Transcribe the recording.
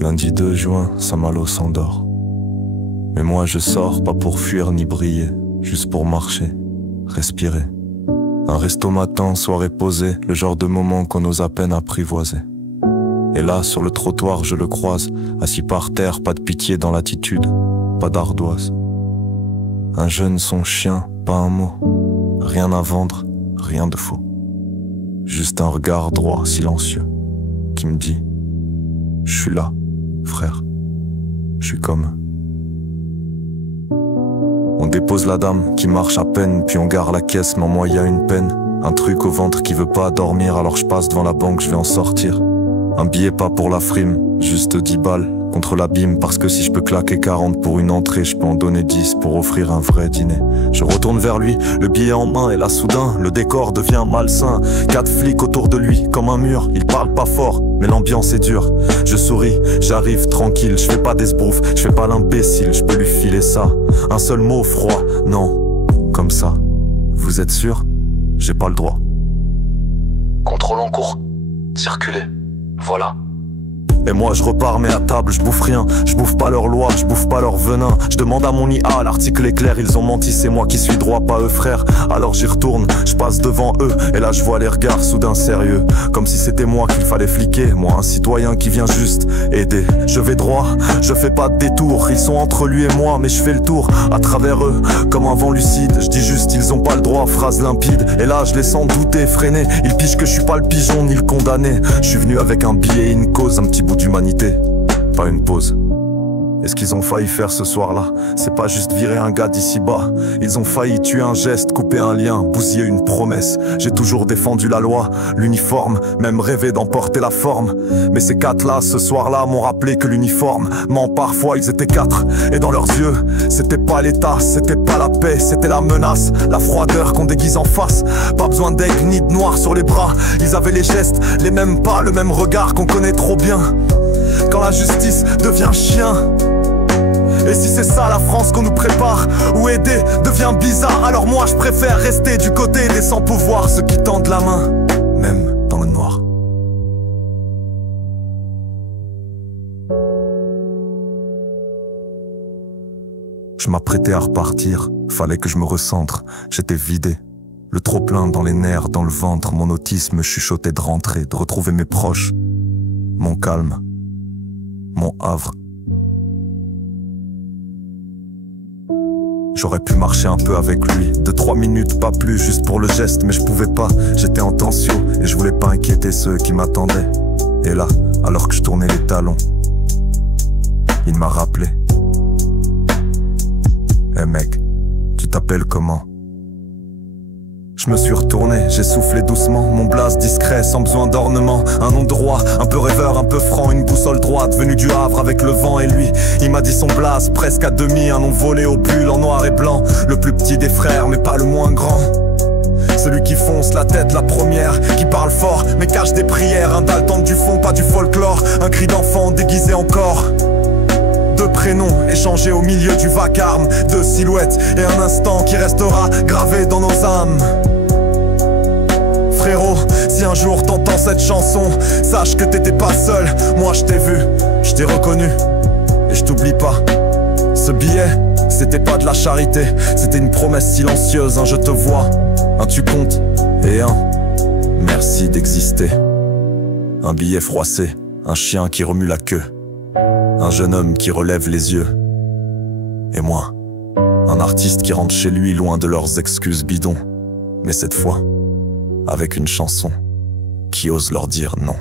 Lundi 2 juin, Saint-Malo s'endort. Mais moi je sors, pas pour fuir ni briller, juste pour marcher, respirer. Un resto matin, soirée posée, le genre de moment qu'on ose à peine apprivoiser. Et là, sur le trottoir, je le croise, assis par terre, pas de pitié dans l'attitude, pas d'ardoise. Un jeune, son chien, pas un mot, rien à vendre, rien de faux. Juste un regard droit, silencieux, qui me dit: je suis là, frère, je suis comme eux. On dépose la dame qui marche à peine, puis on gare la caisse, mais en moi y a une peine. Un truc au ventre qui veut pas dormir, alors je passe devant la banque, je vais en sortir. Un billet pas pour la frime, juste 10 balles contre l'abîme, parce que si je peux claquer 40 pour une entrée, je peux en donner 10 pour offrir un vrai dîner. Je retourne vers lui, le billet en main, et là soudain, le décor devient malsain. 4 flics autour de lui, comme un mur, il parle pas fort, mais l'ambiance est dure. Je souris, j'arrive tranquille, je fais pas d'esbrouf, je fais pas l'imbécile, je peux lui filer ça. Un seul mot froid, non, comme ça. Vous êtes sûr? J'ai pas le droit. Contrôle en cours. Circulez. Voilà. Et moi je repars mais à table je bouffe rien, je bouffe pas leur loi, je bouffe pas leur venin. Je demande à mon IA, l'article est clair, ils ont menti, c'est moi qui suis droit, pas eux frère. Alors j'y retourne, je passe devant eux, et là je vois les regards soudain sérieux, comme si c'était moi qu'il fallait fliquer, moi un citoyen qui vient juste aider. Je vais droit, je fais pas de détour, ils sont entre lui et moi, mais je fais le tour à travers eux, comme un vent lucide. Je dis juste ils ont pas le droit, phrase limpide, et là je les sens douter, freiner. Ils pigent que je suis pas le pigeon ni le condamné. Je suis venu avec un billet et une cause, un petit bout d'humanité, pas une pause. Et ce qu'ils ont failli faire ce soir-là, c'est pas juste virer un gars d'ici bas. Ils ont failli tuer un geste, couper un lien, bousiller une promesse. J'ai toujours défendu la loi, l'uniforme, même rêvé d'en porter la forme. Mais ces 4-là, ce soir-là, m'ont rappelé que l'uniforme ment parfois, ils étaient 4. Et dans leurs yeux, c'était pas l'état, c'était pas la paix, c'était la menace, la froideur qu'on déguise en face. Pas besoin d'aigle ni de noir sur les bras, ils avaient les gestes, les mêmes pas, le même regard qu'on connaît trop bien. Quand la justice devient chien. Et si c'est ça la France qu'on nous prépare, où aider devient bizarre, alors moi je préfère rester du côté des sans-pouvoir, ceux qui tendent la main, même dans le noir. Je m'apprêtais à repartir, fallait que je me recentre, j'étais vidé. Le trop-plein dans les nerfs, dans le ventre, mon autisme chuchotait de rentrer, de retrouver mes proches, mon calme, mon havre. J'aurais pu marcher un peu avec lui, 2-3 minutes, pas plus, juste pour le geste, mais je pouvais pas, j'étais en tension, et je voulais pas inquiéter ceux qui m'attendaient. Et là, alors que je tournais les talons, il m'a rappelé: hey mec, tu t'appelles comment? Je me suis retourné, j'ai soufflé doucement, mon blaze discret, sans besoin d'ornement. Un nom droit, un peu rêveur, un peu franc, une boussole droite, venu du Havre avec le vent. Et lui, il m'a dit son blaze, presque à demi, un nom volé au bulle en noir et blanc. Le plus petit des frères, mais pas le moins grand. Celui qui fonce la tête la première, qui parle fort, mais cache des prières. Un Dalton du fond, pas du folklore, un cri d'enfant déguisé encore. 2 prénoms échangés au milieu du vacarme, 2 silhouettes et un instant qui restera gravé dans nos âmes. Frérot, si un jour t'entends cette chanson, sache que t'étais pas seul. Moi je t'ai vu, je t'ai reconnu, et je t'oublie pas. Ce billet, c'était pas de la charité, c'était une promesse silencieuse. Un je te vois, un tu comptes, et un merci d'exister. Un billet froissé, un chien qui remue la queue, un jeune homme qui relève les yeux. Et moi, un artiste qui rentre chez lui loin de leurs excuses bidons, mais cette fois avec une chanson qui ose leur dire non.